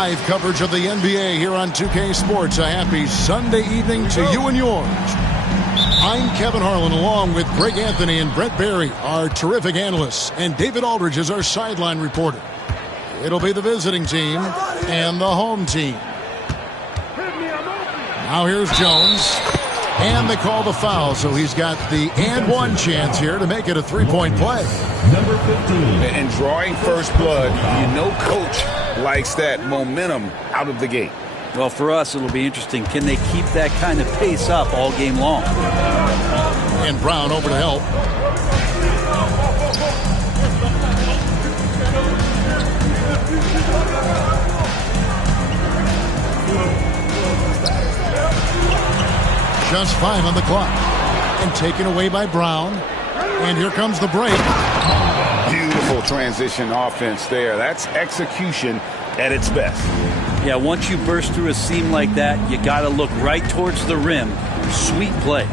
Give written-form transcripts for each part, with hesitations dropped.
Live coverage of the NBA here on 2K Sports. A happy Sunday evening to you and yours. I'm Kevin Harlan along with Greg Anthony and Brett Barry, our terrific analysts, and David Aldridge is our sideline reporter. It'll be the visiting team and the home team. Now here's Jones. And they call the foul, so he's got the and one chance here to make it a three-point play. Number 15. And drawing first blood, you know coach likes that momentum out of the gate. Well, for us, it'll be interesting. Can they keep that kind of pace up all game long? And Brown over to help. Just 5 on the clock. And taken away by Brown. And here comes the break. Beautiful transition offense there. That's execution at its best. Yeah, once you burst through a seam like that, you got to look right towards the rim. Sweet play.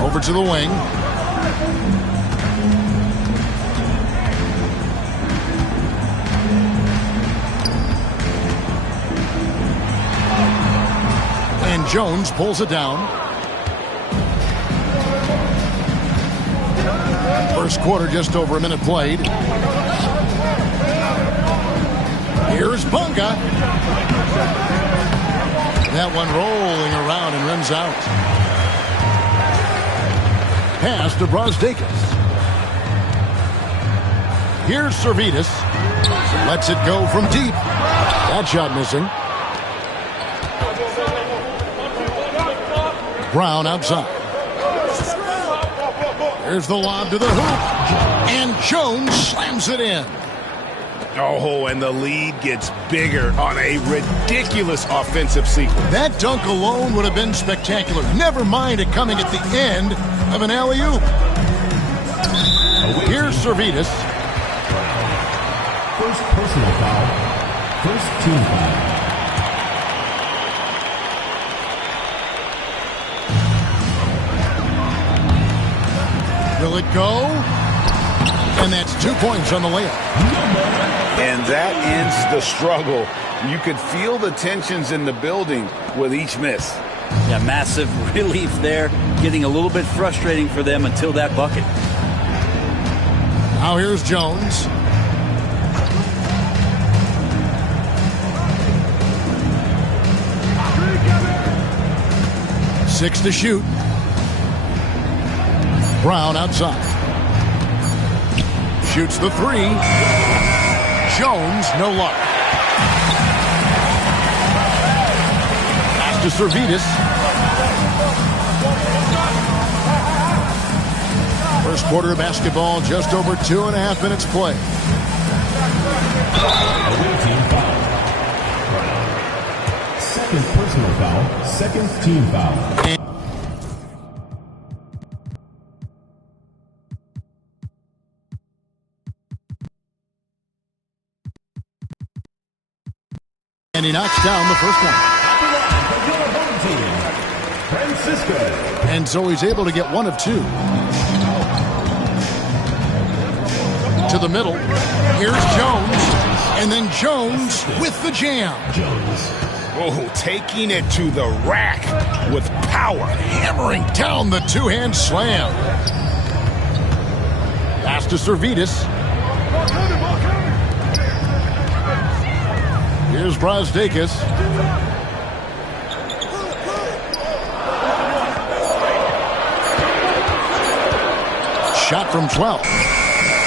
Over to the wing. And Jones pulls it down. First quarter, just over a minute played. Here's Bunga. That one rolling around and rims out. Pass to Brosdakis. Here's Servetus. Lets it go from deep. That shot missing. Brown outside. There's the lob to the hoop. And Jones slams it in. Oh, and the lead gets bigger on a ridiculous offensive sequence. That dunk alone would have been spectacular. Never mind it coming at the end of an alley-oop. Here's Servetus. First personal foul. First team foul. Will it go? And that's 2 points on the layup. And that ends the struggle. You could feel the tensions in the building with each miss. Yeah, massive relief there. Getting a little bit frustrating for them until that bucket. Now here's Jones. Six to shoot. Brown outside. Shoots the three. Jones, no luck. Pass to Servetus. First quarter of basketball, just over 2.5 minutes play. Second personal foul, second team foul. And he knocks down the first one. Francisco. And so he's able to get one of two. To the middle. Here's Jones. And then Jones with the jam. Jones. Oh, taking it to the rack with power. Hammering down the two-hand slam. Pass to Servetus. Here's Brosdakis. Shot from 12.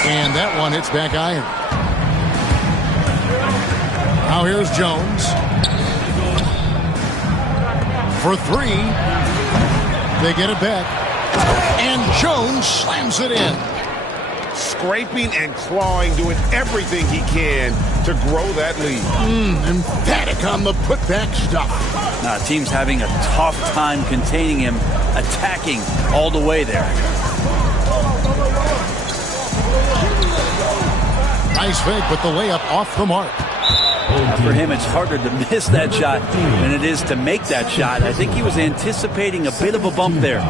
And that one hits back iron. Now here's Jones. For three. They get it back. And Jones slams it in. Scraping and clawing, doing everything he can to grow that lead. Emphatic on the putback stop. Team's having a tough time containing him, attacking all the way there. Nice fake, but the layup off the mark. For him, it's harder to miss that shot than it is to make that shot. I think he was anticipating a bit of a bump there.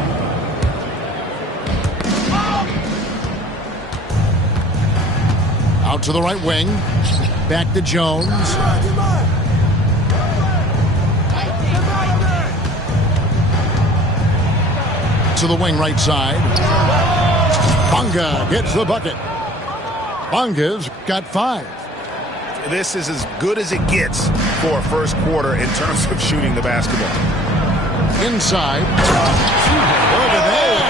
Out to the right wing. Back to Jones. To the wing right side. Bonga gets the bucket. Bonga's got 5. This is as good as it gets for a first quarter in terms of shooting the basketball. Inside. Over there.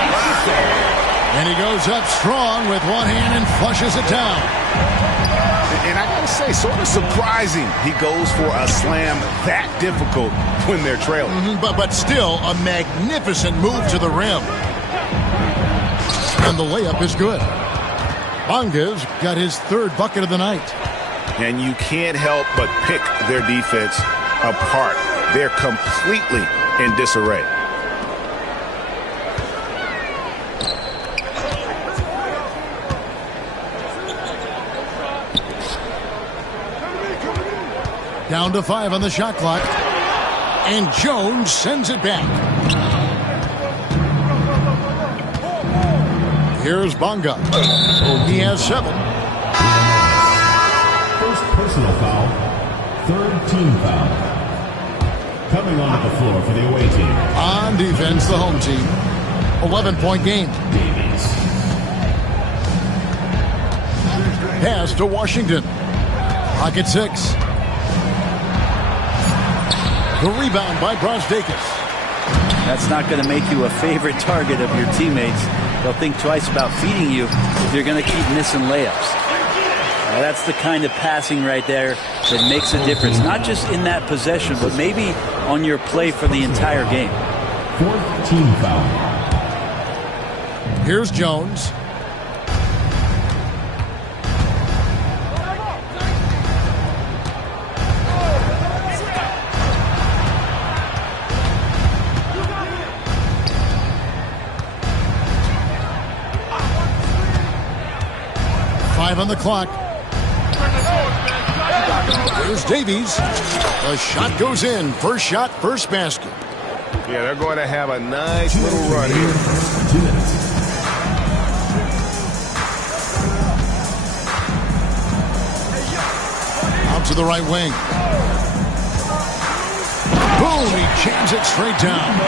And he goes up strong with one hand and flushes it down. And I gotta say, sort of surprising he goes for a slam that difficult when they're trailing. But still a magnificent move to the rim. And the layup is good. Bonga's got his 3rd bucket of the night. And you can't help but pick their defense apart. They're completely in disarray. Down to 5 on the shot clock. And Jones sends it back. Here's Bonga. He has 7. First personal foul. 3rd team foul. Coming onto the floor for the away team. On defense, the home team. 11-point game. Davies. Pass to Washington. Pocket 6. The rebound by Brosdakis. That's not going to make you a favorite target of your teammates. They'll think twice about feeding you if you're going to keep missing layups. Now, that's the kind of passing right there that makes a difference, not just in that possession, but maybe on your play for the entire game. 4th team foul. Here's Jones. On the clock. Here's Davies. The shot goes in. First shot, first basket. Yeah, they're going to have a nice little run here. Out to the right wing. Boom! He jams it straight down.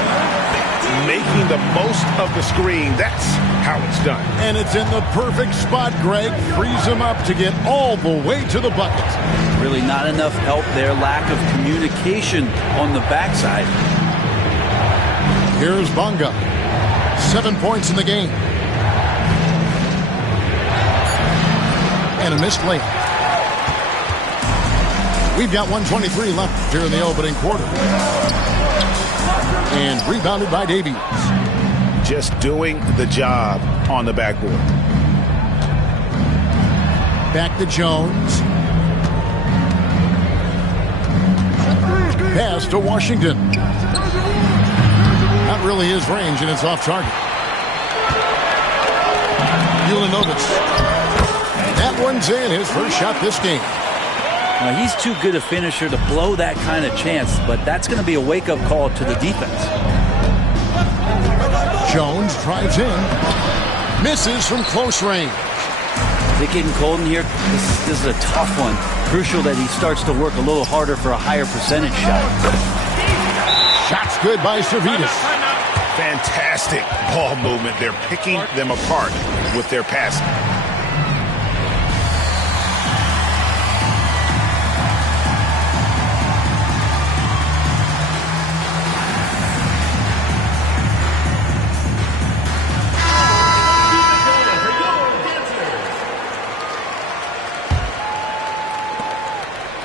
Making the most of the screen. That's how it's done. And it's in the perfect spot. Greg frees him up to get all the way to the bucket. Really not enough help there. Lack of communication on the backside. Here's Bonga. 7 points in the game. And a missed layup. We've got 1:23 left here in the opening quarter. And rebounded by Davies. Just doing the job on the backboard. Back to Jones. Pass to Washington. Not really his range, and it's off target. Ulanovich. That one's in, his first shot this game. Now, he's too good a finisher to blow that kind of chance, but that's going to be a wake-up call to the defense. Jones drives in. Misses from close range. Is it getting cold in here? This is a tough one. Crucial that he starts to work a little harder for a higher percentage shot. Shot's good by Servetus. Fantastic ball movement. They're picking them apart with their passing.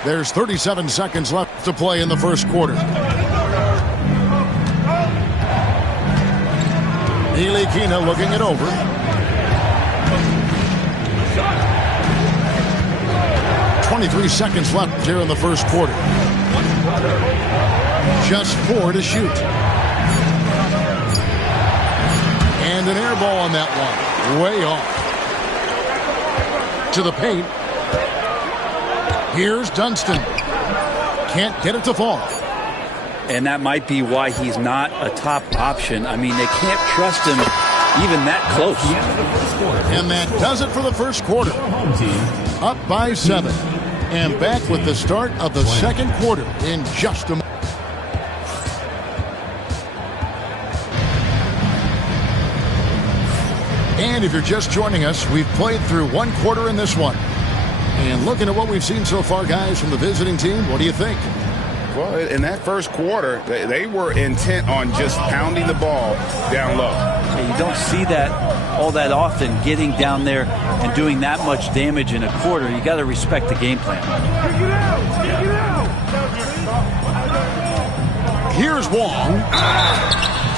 There's 37 seconds left to play in the first quarter. Ntilikina looking it over. .23 seconds left here in the first quarter. Just 4 to shoot. And an air ball on that one. Way off. To the paint. Here's Dunston. Can't get it to fall. And that might be why he's not a top option. I mean, they can't trust him even that close. And that does it for the first quarter. Up by 7. And back with the start of the second quarter in just a moment. And if you're just joining us, we've played through one quarter in this one. And looking at what we've seen so far, guys, from the visiting team, what do you think? Well, in that first quarter, they were intent on just pounding the ball down low. You don't see that all that often, getting down there and doing that much damage in a quarter. You got to respect the game plan. Here's Wong.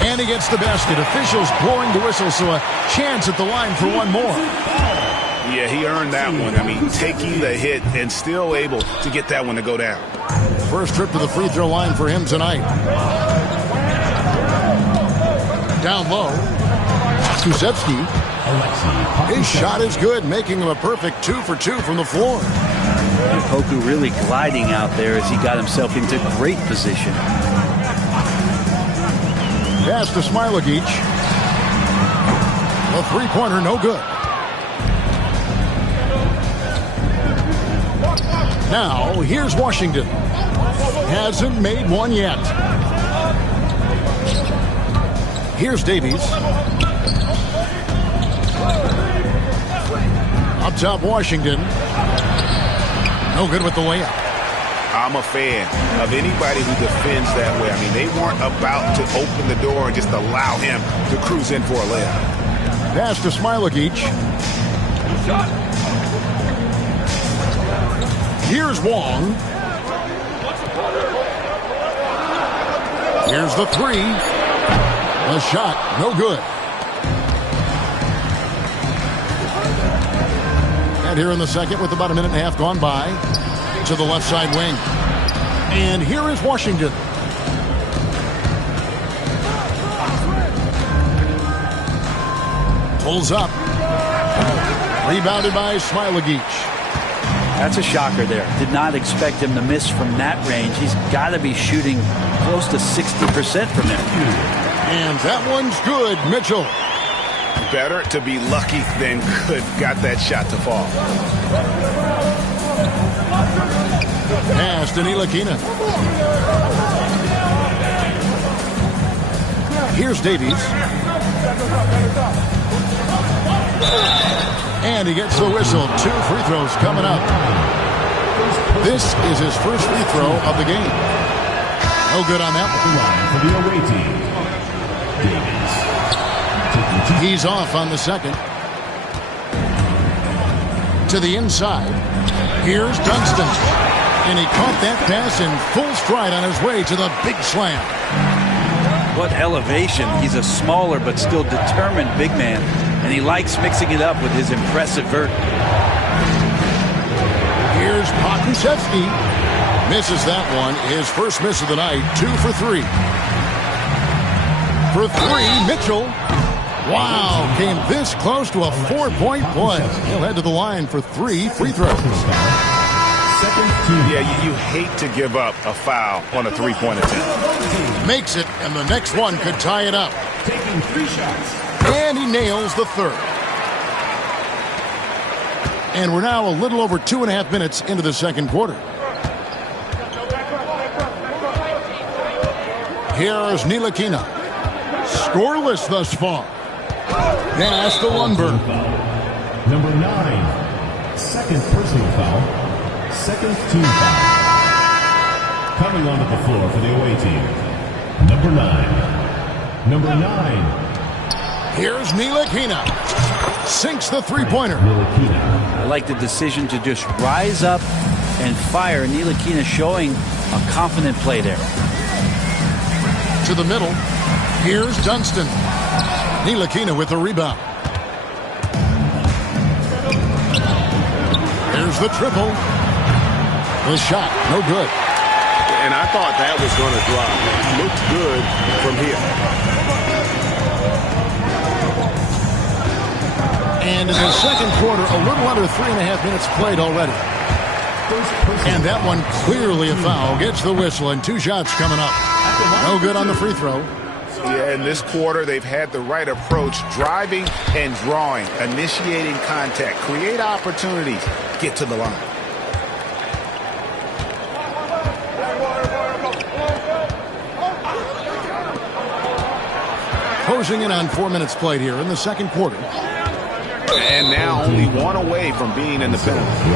And he gets the basket. Officials blowing the whistle, so a chance at the line for one more. Yeah, he earned that one. I mean, taking the hit and still able to get that one to go down. First trip to the free throw line for him tonight. Down low. Kusevsky. His shot is good, making him a perfect 2 for 2 from the floor. Poku really gliding out there as he got himself into great position. Pass to Smilagic. A three-pointer, no good. Now, here's Washington. Hasn't made one yet. Here's Davies. Up top, Washington. No good with the layup. I'm a fan of anybody who defends that way. I mean, they weren't about to open the door and just allow him to cruise in for a layup. Pass to Smilagic. Here's Wong. Here's the three. A shot, no good. And here in the second with about a minute and a half gone by. To the left side wing. And here is Washington. Pulls up. Rebounded by Smilagic. That's a shocker there. Did not expect him to miss from that range. He's got to be shooting close to 60% from there. And that one's good, Mitchell. Better to be lucky than good. Got that shot to fall. Pass to Ntilikina. Here's Davies. And he gets the whistle. 2 free throws coming up. This is his first free throw of the game. No good on that one. For the away team, Davies. He's off on the second. To the inside. Here's Dunston. And he caught that pass in full stride on his way to the big slam. What elevation. He's a smaller but still determined big man. And he likes mixing it up with his impressive vert. Here's Kusevsky. Misses that one. His first miss of the night. 2 for 3. For 3, Mitchell. Wow, came this close to a 4-point play. He'll head to the line for 3 free throws. Yeah, you hate to give up a foul on a three-point attempt. Makes it, and the next one could tie it up. Taking 3 shots. And he nails the third. And we're now a little over 2.5 minutes into the second quarter. Here's Ntilikina. Scoreless thus far. Pass to Lundberg. Number 9. Second personal foul. Second team foul. Coming onto the floor for the away team. Number 9. Number 9. Here's Ntilikina. Sinks the three-pointer. I like the decision to just rise up and fire. Ntilikina showing a confident play there. To the middle. Here's Dunston. Ntilikina with the rebound. There's the triple. The shot, no good. And I thought that was going to drop. Looked good from here. And in the second quarter, a little under 3.5 minutes played already. And that one clearly a foul. Gets the whistle, and 2 shots coming up. No good on the free throw. Yeah, in this quarter, they've had the right approach, driving and drawing, initiating contact, create opportunities, get to the line. Closing in on 4 minutes played here in the second quarter. And now only one away from being in the penalty.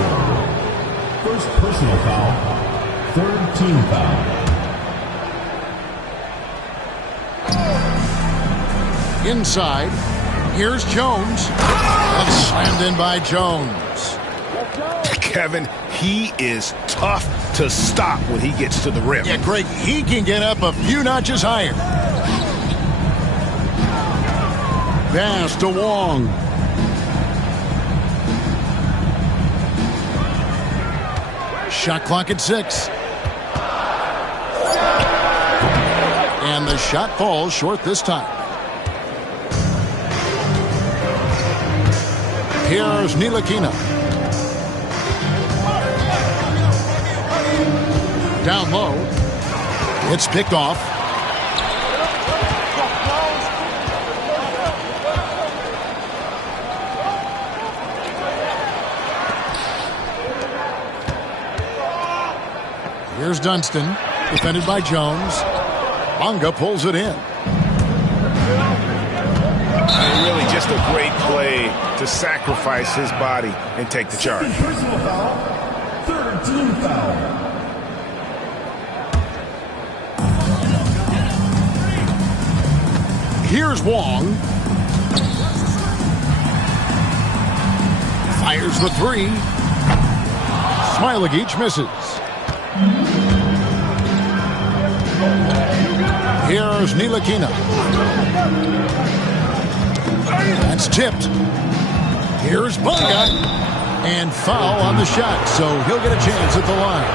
First personal foul. Third team foul. Inside. Here's Jones. And slammed in by Jones. Kevin, he is tough to stop when he gets to the rim. Yeah, Greg, he can get up a few notches higher. Pass to Wong. Shot clock at 6. And the shot falls short this time. Here's Ntilikina. Down low. It's picked off. Here's Dunston, defended by Jones. Bonga pulls it in. And really just a great play to sacrifice his body and take the charge. Personal foul. Third team foul. Here's Wong. Fires the 3. Smailagic misses. Here's Ntilikina. That's tipped. Here's Bonga. And foul on the shot, so he'll get a chance at the line.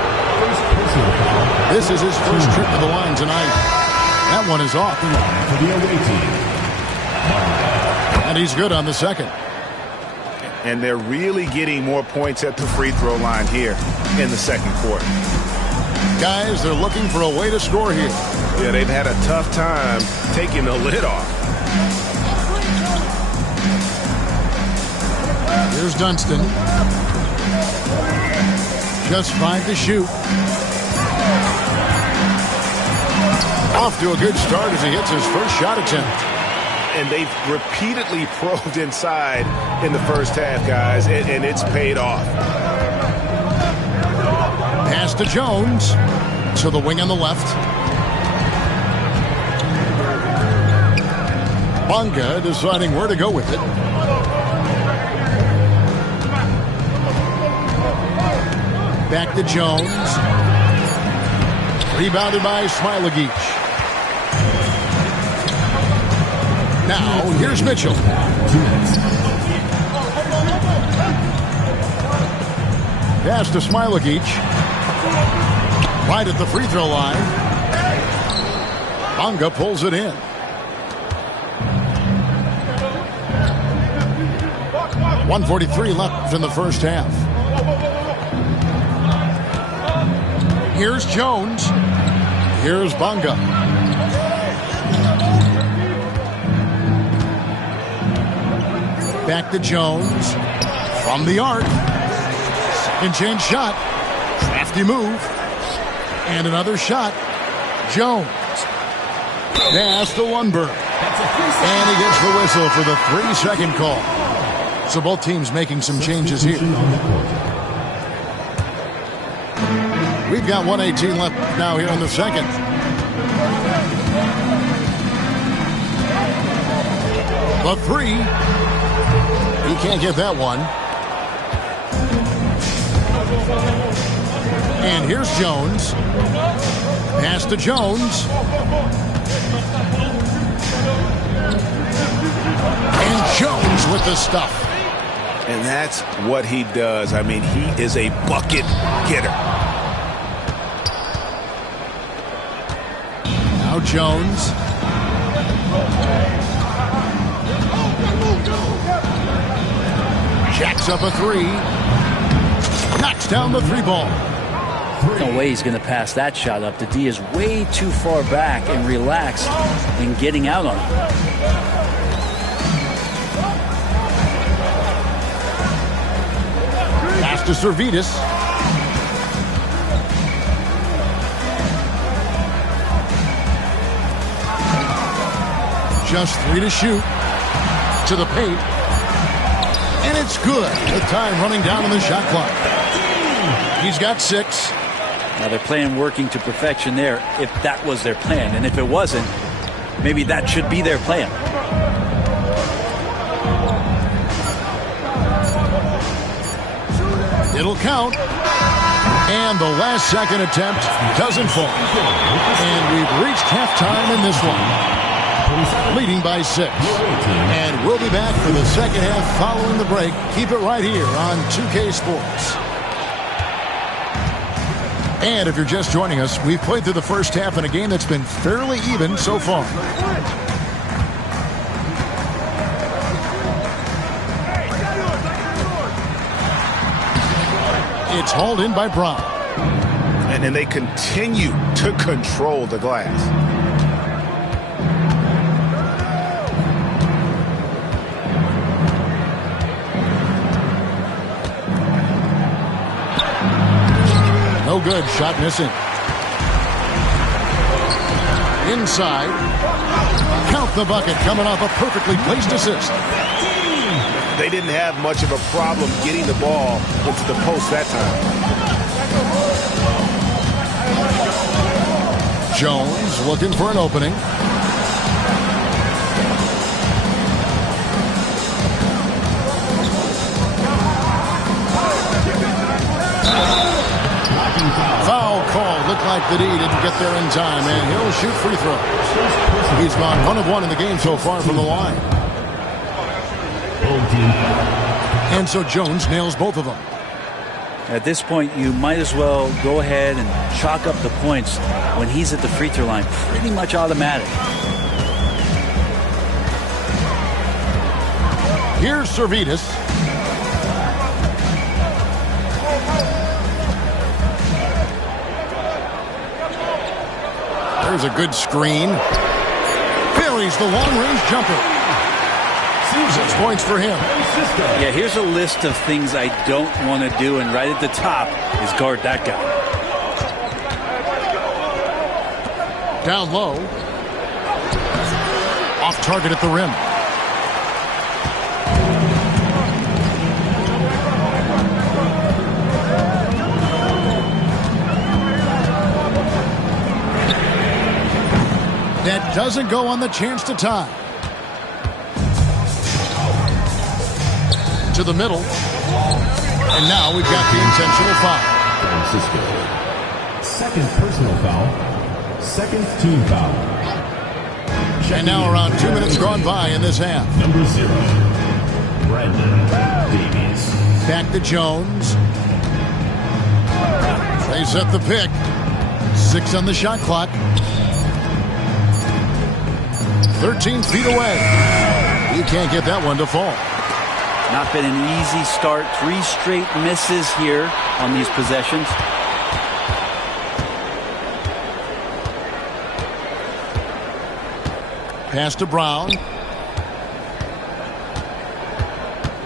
This is his first trip to the line tonight. That one is off. For the away team. And he's good on the second. And they're really getting more points at the free throw line here in the second quarter. Guys, they're looking for a way to score here. Yeah, they've had a tough time taking the lid off. Here's Dunston. Just 5 to shoot. Off to a good start as he hits his first shot attempt. And they've repeatedly probed inside in the first half, guys, and it's paid off. Pass to Jones. To the wing on the left. Bonga deciding where to go with it. Back to Jones. Rebounded by Smailagic. Now, here's Mitchell. Pass to Smailagic. Right at the free throw line. Bonga pulls it in. .143 left in the first half. Here's Jones. Here's Bonga. Back to Jones. From the arc. Second chance shot. Crafty move. And another shot. Jones. Pass to Lundberg. And he gets the whistle for the 3-second call. So both teams making some changes here. We've got 1:18 left now here in the second. The 3. He can't get that one. And here's Jones. Pass to Jones. And Jones with the stuff. And that's what he does. I mean, he is a bucket getter. Now Jones. Jacks up a 3. Knocks down the 3 ball. No way he's going to pass that shot up. The D is way too far back and relaxed in getting out on it. Pass to Servetus. just 3 to shoot. To the paint. And it's good. With time running down on the shot clock. He's got 6. Now they're playing working to perfection there if that was their plan. And if it wasn't, maybe that should be their plan. It'll count. And the last second attempt doesn't fall. And we've reached halftime in this one. Leading by 6. And we'll be back for the second half following the break. Keep it right here on 2K Sports. And if you're just joining us, we've played through the first half in a game that's been fairly even so far. It's hauled in by Brown. And then they continue to control the glass. No good. Shot missing. Inside. Count the bucket. Coming off a perfectly placed assist. They didn't have much of a problem getting the ball into the post that time. Jones looking for an opening. Foul call. Looked like the D didn't get there in time, and he'll shoot free throws. He's gone 1 of 1 in the game so far from the line. And so Jones nails both of them. At this point, you might as well go ahead and chalk up the points when he's at the free throw line. Pretty much automatic. Here's Servetus. There's a good screen. Buries the long-range jumper. 6 points for him. Yeah, here's a list of things I don't want to do, and right at the top is guard that guy. Down low. Off target at the rim. That doesn't go on the chance to tie. To the middle. And now we've got the intentional foul. Francisco. Second personal foul. Second team foul. And now around 2 minutes gone by in this half. Number 0. Brandon Davies. Back to Jones. They set the pick. 6 on the shot clock. 13 feet away. You can't get that one to fall. Not been an easy start. 3 straight misses here on these possessions. Pass to Brown.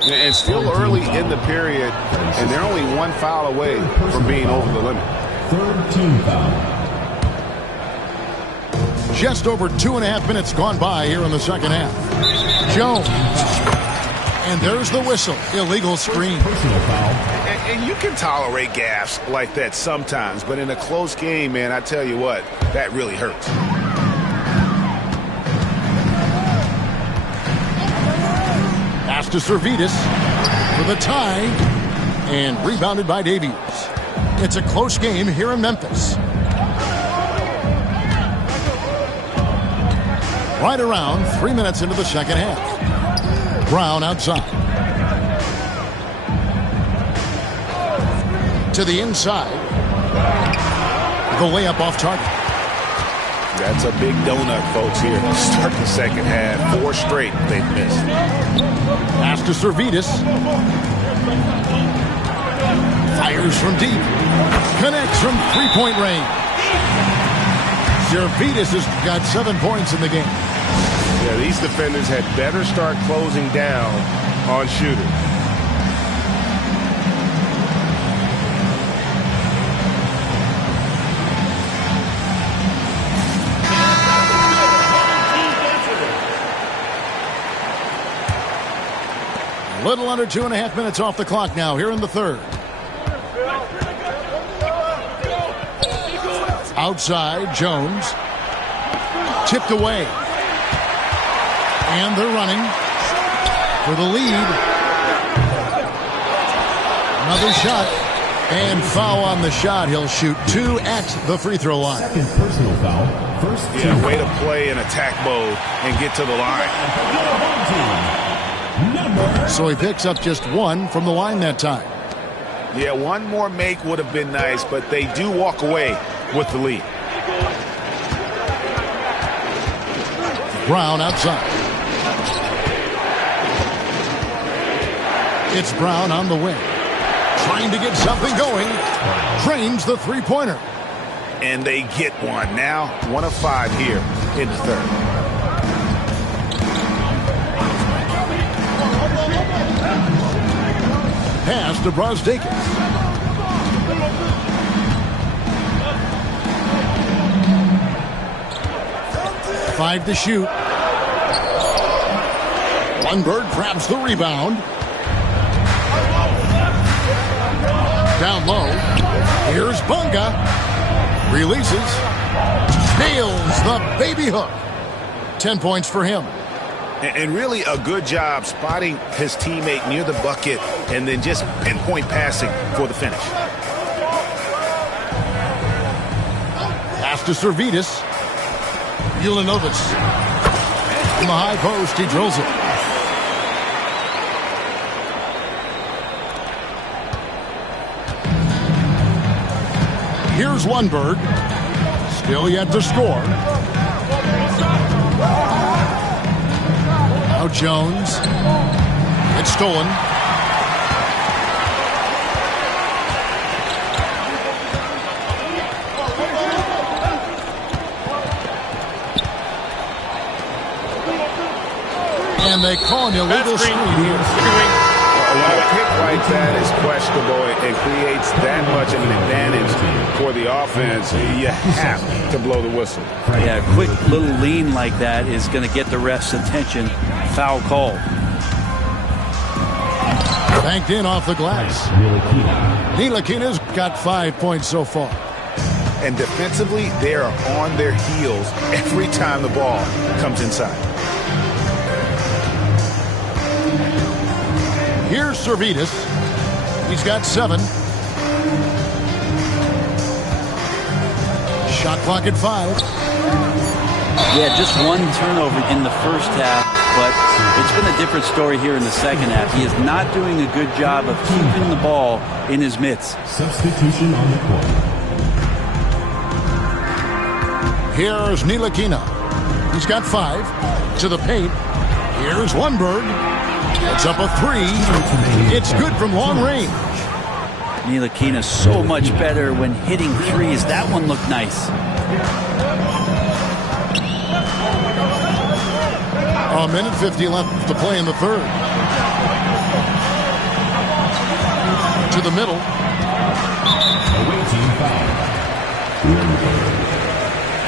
And still early in the period, and they're only 1 foul away from being over the limit. Third team foul. Just over 2.5 minutes gone by here in the second half. Jones. And there's the whistle. Illegal screen. Personal foul. And you can tolerate gaffes like that sometimes, but in a close game, man, I tell you what, that really hurts. Pass to Servetus for the tie. And rebounded by Davies. It's a close game here in Memphis. Right around 3 minutes into the second half. Brown outside. To the inside. The layup off target. That's a big donut, folks, here. Start the second half. 4 straight they've missed. Pass to Servetus. Fires from deep. Connects from three-point range. Servetus has got 7 points in the game. Yeah, these defenders had better start closing down on shooters. A little under 2.5 minutes off the clock now here in the third. Outside, Jones. Tipped away. And they're running for the lead. Another shot. And foul on the shot. He'll shoot 2 at the free throw line. Second personal foul. First team. Yeah, way to play in attack mode and get to the line. So he picks up just 1 from the line that time. Yeah, 1 more make would have been nice, but they do walk away with the lead. Brown outside. It's Brown on the wing. Trying to get something going. Drains the three-pointer. And they get one. Now 1 of 5 here in the third. Pass to Brosdakis. Five to shoot. Lundberg grabs the rebound. Down low. Here's Bunga. Releases. Nails the baby hook. 10 points for him. And really a good job spotting his teammate near the bucket and then just pinpoint passing for the finish. Pass to Servetus. Ulanovas. In the high post, he drills it. Here's Lundberg. Still yet to score. Now Jones. It's stolen. And they call an illegal screen here. A pick like that is questionable and creates that much of an advantage for the offense. You have to blow the whistle. Yeah, a quick little lean like that is going to get the ref's attention. Foul call. Banked in off the glass. Ntilikina's got 5 points so far. And defensively, they are on their heels every time the ball comes inside. Here's Servetus. He's got 7. Shot clock at 5. Yeah, just 1 turnover in the first half, but it's been a different story here in the second half. He is not doing a good job of keeping the ball in his mitts. Substitution on the court. Here's Ntilikina. He's got 5. To the paint. Here's Lundberg. It's up a 3. It's good from long range. Ntilikina so much better when hitting threes. That one looked nice. A minute 50 left to play in the third. To the middle. Away team foul.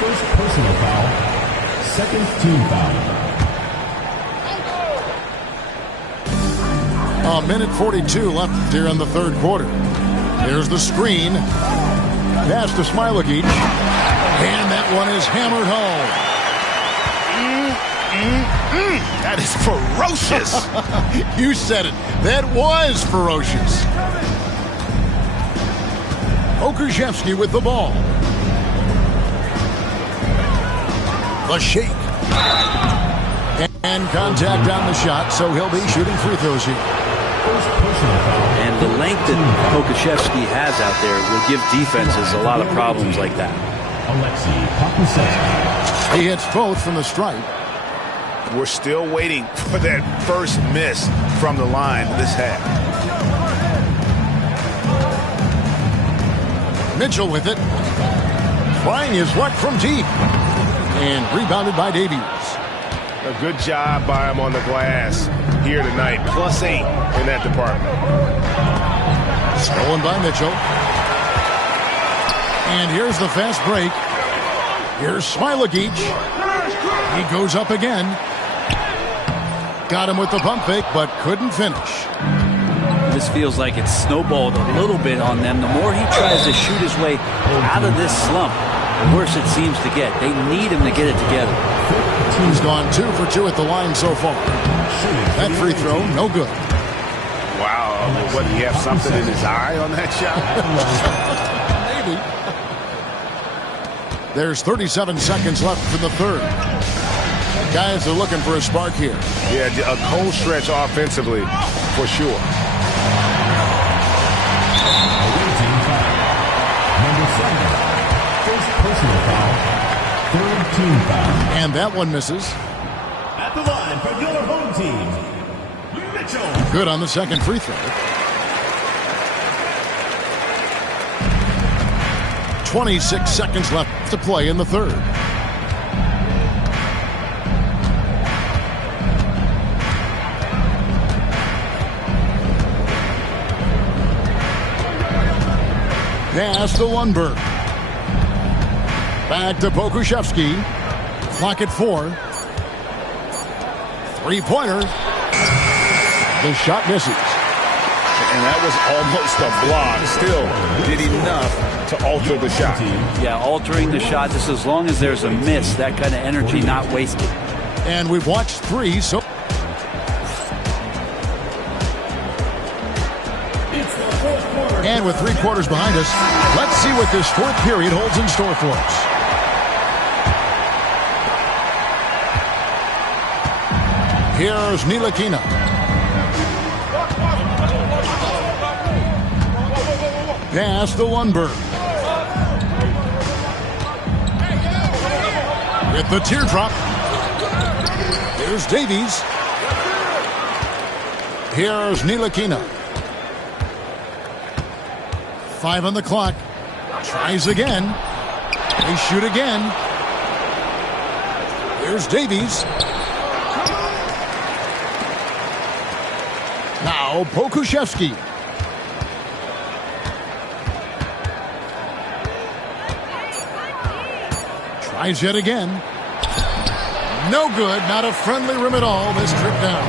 First personal foul. Second team foul. A minute 42 left here in the third quarter. There's the screen. Pass to Smilagic. And that one is hammered home. That is ferocious. You said it. That was ferocious. Okrzewski with the ball. The shake. And contact on the shot, so he'll be shooting free throws here. And the length that Okrzewski has out there will give defenses a lot of problems like that. He hits both from the stripe. We're still waiting for that first miss from the line this half. Mitchell with it. Trying his luck from deep. And rebounded by Davies. A good job by him on the glass here tonight. +8 in that department. Stolen by Mitchell. And here's the fast break. Here's Smilagic. He goes up again. Got him with the pump fake, but couldn't finish. This feels like it's snowballed a little bit on them. The more he tries to shoot his way out of this slump, the worse it seems to get. They need him to get it together. He's gone 2 for 2 at the line so far. That free throw, no good. Wow, what, do you have something in his eye on that shot? Maybe. There's 37 seconds left in the third. Guys are looking for a spark here. Yeah, a cold stretch offensively, for sure. Number 7, first personal foul, third team foul. And that one misses. At the line for your home team, Mitchell. Good on the second free throw. 26 seconds left to play in the third. Pass to Lundberg. Back to Pokusevski. Clock at 4. Three-pointer. The shot misses. And that was almost a block. Still did enough to alter the shot. Yeah, altering the shot just as long as there's a miss. That kind of energy not wasted. And we've watched 3, so... And with 3 quarters behind us, let's see what this fourth period holds in store for us. Here's Ntilikina. Pass to Lundberg. With the teardrop. Here's Davies. Here's Ntilikina. 5 on the clock. Tries again. They shoot again. Here's Davies. Now Pokusevski. Tries yet again. No good. Not a friendly rim at all this trip down.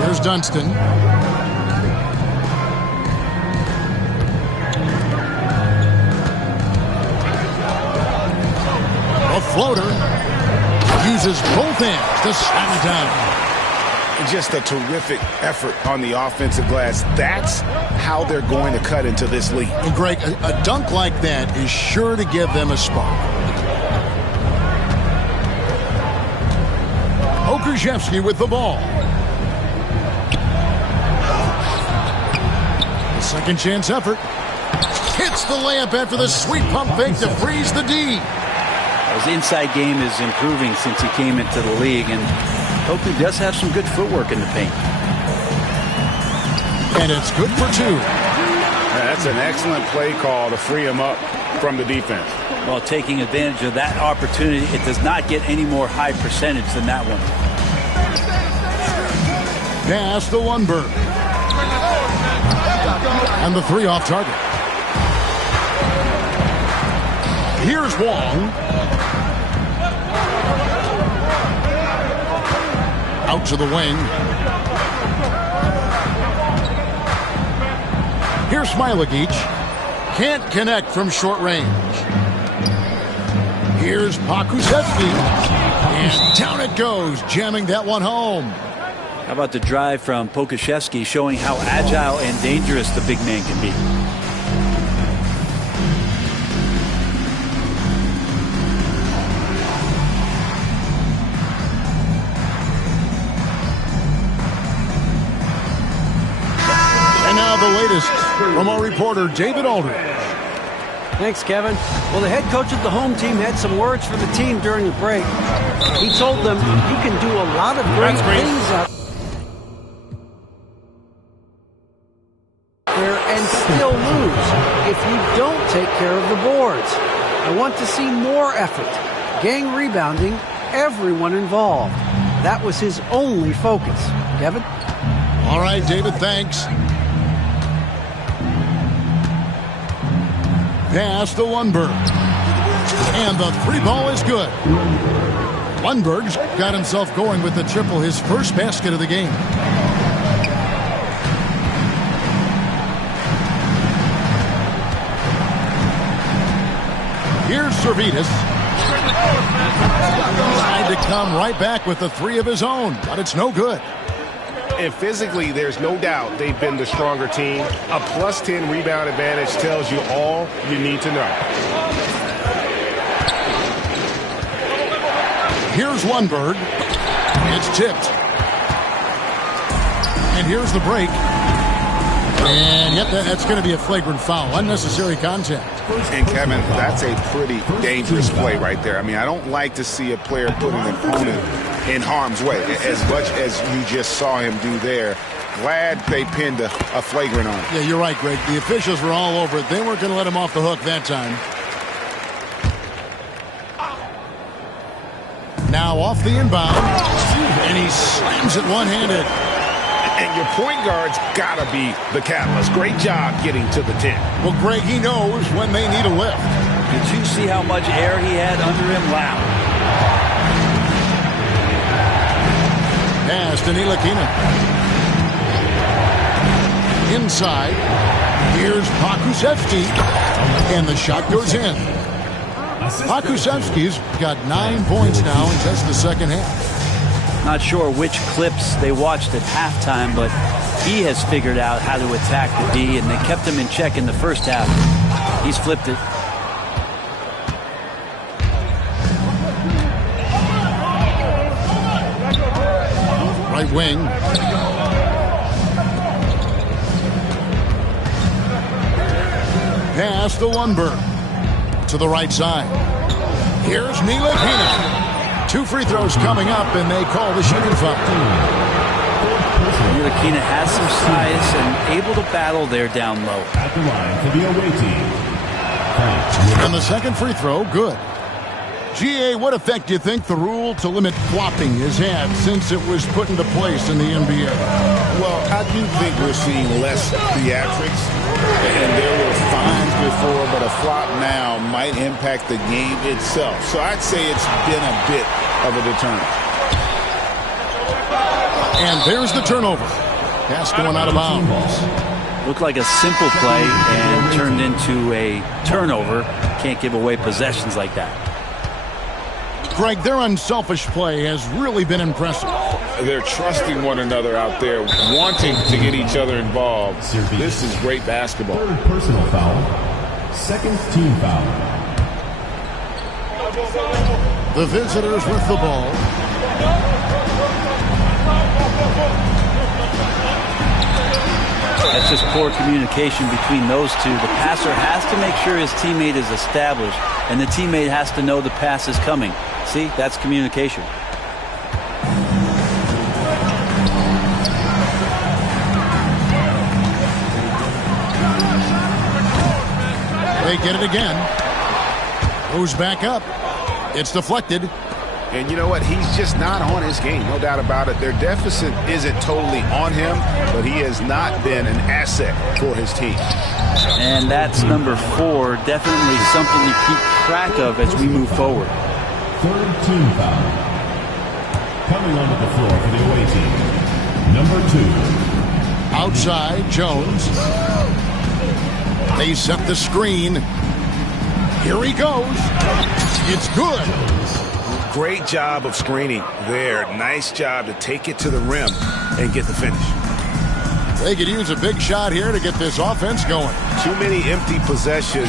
There's Dunston. A floater. Uses both hands to slam it down. Just a terrific effort on the offensive glass. That's how they're going to cut into this league. And Greg, a dunk like that is sure to give them a spark. Pokusevski with the ball. A second chance effort. Hits the layup after the sweet pump fake to freeze the D. His inside game is improving since he came into the league, and Oakley does have some good footwork in the paint. And it's good for 2. That's an excellent play call to free him up from the defense. Well, taking advantage of that opportunity, it does not get any more high percentage than that one. Pass to Lundberg. And the 3 off target. Here's Wong. Out to the wing. Here's Smailagic. Can't connect from short range. Here's Pokusevski. And down it goes, jamming that one home. How about the drive from Pokusevski, showing how agile and dangerous the big man can be. The latest from our reporter, David Aldridge. Thanks, Kevin. Well, the head coach of the home team had some words for the team during the break. He told them you can do a lot of great things out there and still lose if you don't take care of the boards. I want to see more effort, gang rebounding, everyone involved. That was his only focus. Kevin? All right, David, thanks. Pass to Lundberg. And the 3 ball is good. Lundberg's got himself going with the triple, his first basket of the game. Here's Servetus. Tried to come right back with the three of his own, but it's no good. And physically, there's no doubt they've been the stronger team. A plus 10 rebound advantage tells you all you need to know. Here's Lundberg. It's tipped. And here's the break. And yep, that's going to be a flagrant foul. Unnecessary contact. And Kevin, that's a pretty dangerous play right there. I mean, I don't like to see a player put an opponent in harm's way as much as you just saw him do there. Glad they pinned a flagrant on him. Yeah, you're right, Greg. The officials were all over it. They weren't going to let him off the hook that time. Now off the inbound, and he slams it one-handed. And your point guard's got to be the catalyst. Great job getting to the 10. Well, Greg, he knows when they need a lift. Did you see how much air he had under him? Wow. Pass to Ntilikina. Inside. Here's Pokusevski. And the shot goes in. Pokusevski's got 9 points now in just the second half. Not sure which clips they watched at halftime, but he has figured out how to attack the D, and they kept him in check in the first half. He's flipped it. Right wing. Pass to Lundberg. To the right side. Here's Ntilikina. 2 free throws coming up, and they call the shooting foul. Ntilikina has some size and able to battle there down low. At the line for the away team. And the second free throw, good. GA, what effect do you think the rule to limit flopping has had since it was put into place in the NBA? Well, I do think we're seeing less theatrics, and there were fines before, but a flop now might impact the game itself. So I'd say it's been a bit of a deterrent. And there's the turnover. Pass going out of bounds. Looked like a simple play and turned into a turnover. Can't give away possessions like that. Greg, their unselfish play has really been impressive. They're trusting one another out there, wanting to get each other involved. This is great basketball. Third personal foul. Second team foul. The visitors with the ball. That's just poor communication between those two. The passer has to make sure his teammate is established, and the teammate has to know the pass is coming. See, that's communication. They get it again. Goes back up. It's deflected. And you know what? He's just not on his game, no doubt about it. Their deficit isn't totally on him, but he has not been an asset for his team. And that's number 4. Definitely something to keep track of as we move forward. Third team foul. Coming onto the floor for the away team. Number 2. Outside, Jones. They set the screen. Here he goes. It's good. Great job of screening there. Nice job to take it to the rim and get the finish. They could use a big shot here to get this offense going. Too many empty possessions.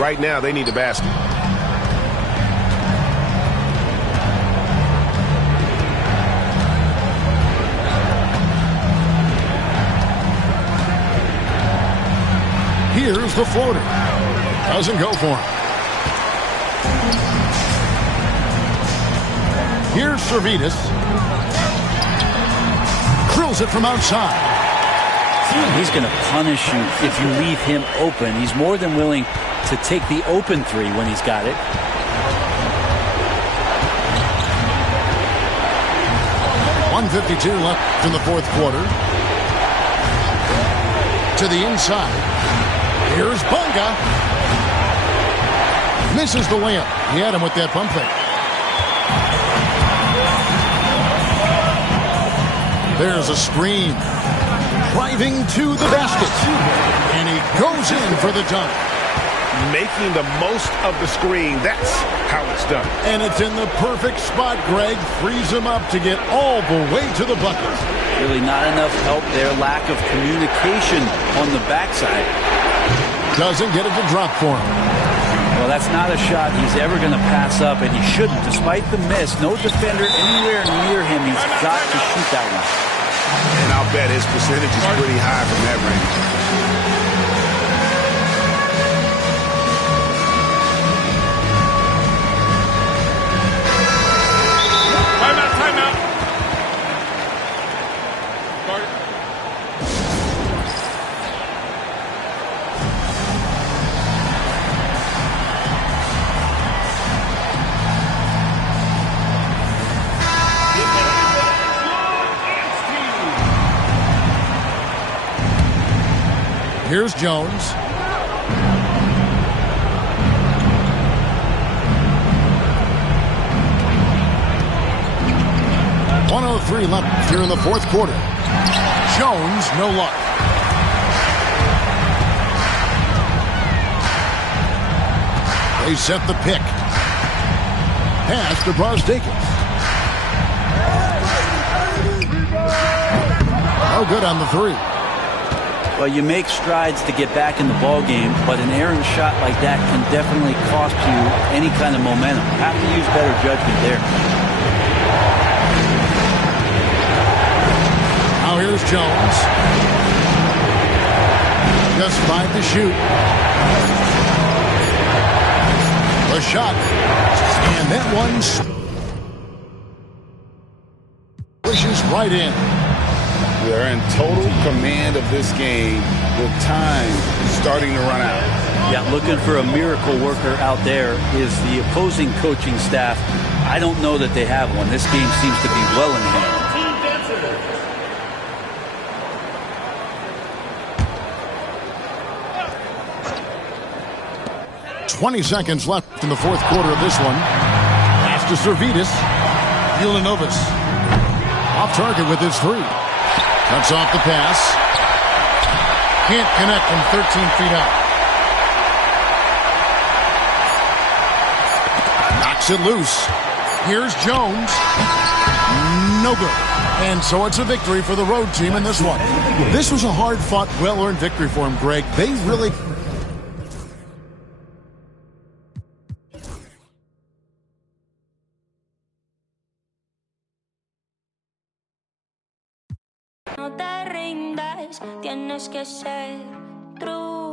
Right now, they need a basket. Here's the floater. Doesn't go for him. Here's Servetus. Drills it from outside. He's going to punish you if you leave him open. He's more than willing to take the open 3 when he's got it. .152 left in the fourth quarter. To the inside. Here's Bunga. Misses the layup. He had him with that pump fake. There's a screen. Driving to the basket. And he goes in for the dunk. Making the most of the screen. That's how it's done. And it's in the perfect spot, Greg. Frees him up to get all the way to the bucket. Really not enough help there. Lack of communication on the backside. Doesn't get it to drop for him. Well, that's not a shot he's ever going to pass up, and he shouldn't. Despite the miss, no defender anywhere near him. He's got to shoot that one. And I'll bet his percentage is pretty high from that range. Here's Jones. .103 left here in the fourth quarter. Jones, no luck. They set the pick. Pass to Brosdakis. No good on the three. Well, you make strides to get back in the ball game, but an errant shot like that can definitely cost you any kind of momentum. Have to use better judgment there. Now here's Jones. Just 5 to shoot. The shot. And that one pushes right in. They're in total command of this game with time starting to run out. Yeah, looking for a miracle worker out there is the opposing coaching staff. I don't know that they have one. This game seems to be well in hand. 20 seconds left in the fourth quarter of this one. Pass to Servidis. Villanobis off target with his three. Cuts off the pass. Can't connect from 13 feet out. Knocks it loose. Here's Jones. No good. And so it's a victory for the road team in this one. This was a hard-fought, well-earned victory for him, Greg. They really... No te rindas, tienes que ser true.